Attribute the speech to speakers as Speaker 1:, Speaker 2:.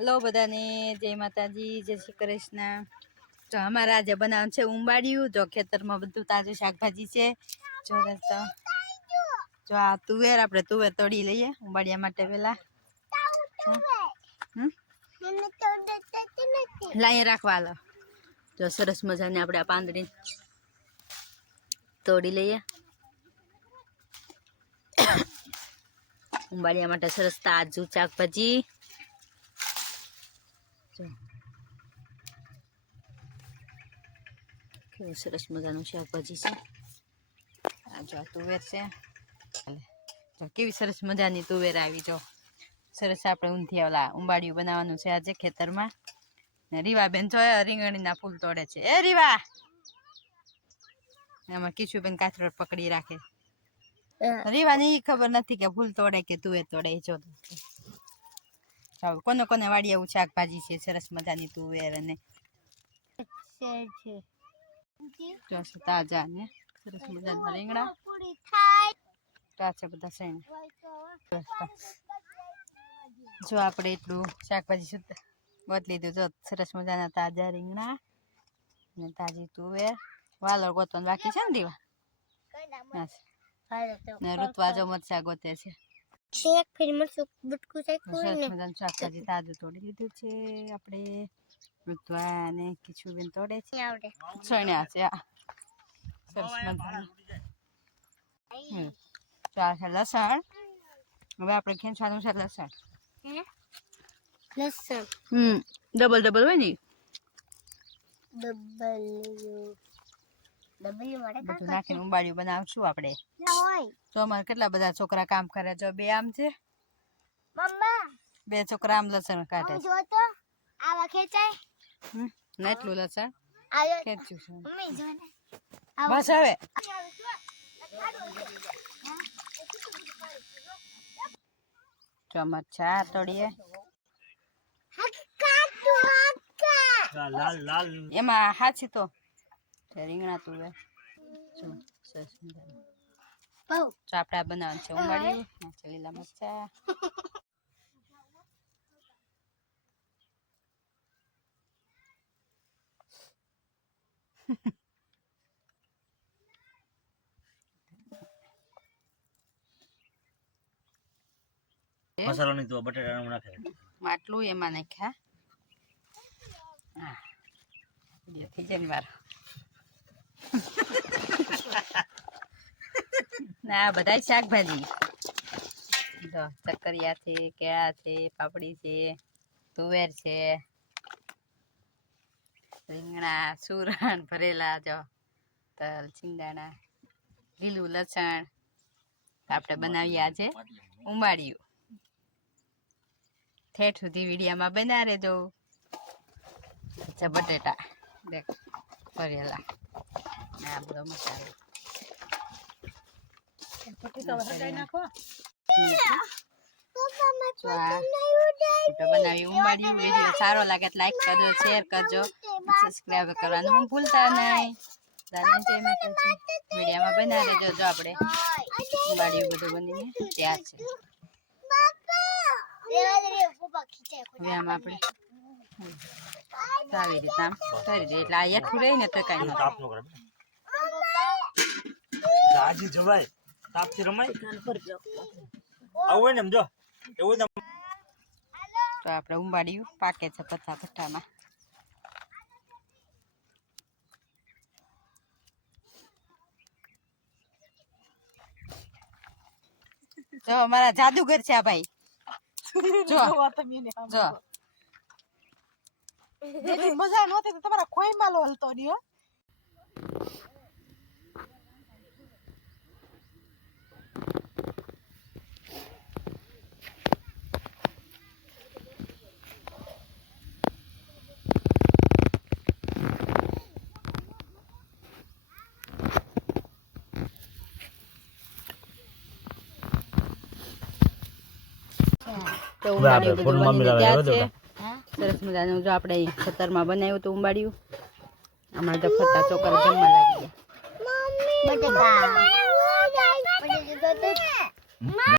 Speaker 1: લો બધાને જય માતાજી જય શ્રી કૃષ્ણ જો અમારા આજે બનાવવાનું છે ઉંબાડિયું જો ખેતરમાં બધું તાજું શાકભાજી છે જો જો આ તુવેર આપણે તુવેર તોડી લઈએ ઉંબાડિયા માટે પહેલાં લાઈ રાખવા લો જો સરસ મજાની આપણે આ પાંદડી તોડી લઈએ ઉંબાડિયા માટે સરસ તાજું શાકભાજી કેવું સરસ મજાનું શાકભાજી છે આ જો તુવેર છે કેવી સરસ મજાની તુવેર આવી જો સરસ આપણે ઊંધી ઓલા ઉંબાડિયું બનાવવાનું છે આજે ખેતરમાં ને રીવાબેન જો રીંગણીના ફૂલ તોડે છે એ રીવા આમાં કિશુબેન કાથરોડ પકડી રાખે રીવાની એ ખબર નથી કે ફૂલ તોડે કે તુવેર તોડે જો ચાલો કોને કોને વાડી એવું શાકભાજી છે સરસ મજાની તુવેર અને છે જોશે તાજા ને સરસ મજાના રીંગણા કાચા બધા શેણ જો આપણે એટલું શાકભાજી શુદ્ધ બદલી દીધું જો સરસ મજાના તાજા રીંગણા ને તાજી તુવેર વાલર ગોતવાનું બાકી છે ને દીવા ને ઋતવા જો શાક ગોતે છે શેક ફેરી મળશું બટકું સાઈકું ને મજાનું શાકભાજી તાજું તોડી લીધું છે આપણે ઋત્વા અને કિશુબેન તોડે છે આવડે ચણ્યા છે આ સરસ મજાનું ચાર છે લસણ હવે આપણે ખેંચવાનું છે લસણ લસણ હમ ડબલ ડબલ હોય ને ડબલ બધું નાખીને ઉંબાડિયું બનાવશું આપણે તો અમારે કેટલા બધા છોકરા કામ કરે જો બે આમ છે બે છોકરા આમ લસણ કાઢે આવા ખેંચાય હમ એટલું લસણ ખેંચ્યું છે મમ્મી બસ હવે ચમચા તળીએ એમાં હાચી તો Jadi ya. Cuma nah, lama Masalah dari anak mana kah? Matlu kah? ના બધા શાકભાજી જો ચક્કરિયા છે કેળા છે પાપડી છે તુવેર છે રીંગણા સુરણ ભરેલા જો તલ સિંગદાણા લીલું લસણ આપણે બનાવીએ આજે ઉમાળ્યું ઠેઠ સુધી વીડિયામાં બના રહેજો બટેટા દેખ ભરેલા આ બધો મસાલો બનાવી સારો લાગે લાઈક કરજો શેર કરજો સબસ્ક્રાઈબ કરવાનું હું ભૂલતા નહીં વિડીયોમાં બના રહેજો જો આપણે ઉંબાડિયું બધું બનીને ત્યાં છે આપણે આવી રીતે આમ કરી દઈએ એટલે આ એક રહી ને તો કાંઈ હાજી જવાય તાપથી રમાય આવું ને સમજો એવું તો આપડે ઉંબાડ્યું પાકે છે પથ્થા પથ્થામાં જો અમારા જાદુગર છે આ ભાઈ જો જો મજા નહોતી તમારા કોઈ માલો હલતો નહીં તો ઉંબાડિયું બધું બની ગયા છે સરસ મજાનું જો આપણે ખેતરમાં બનાવ્યું તો ઉંબાડિયું અમારે તો ફરતા છોકરા જમવા લાગી ગયા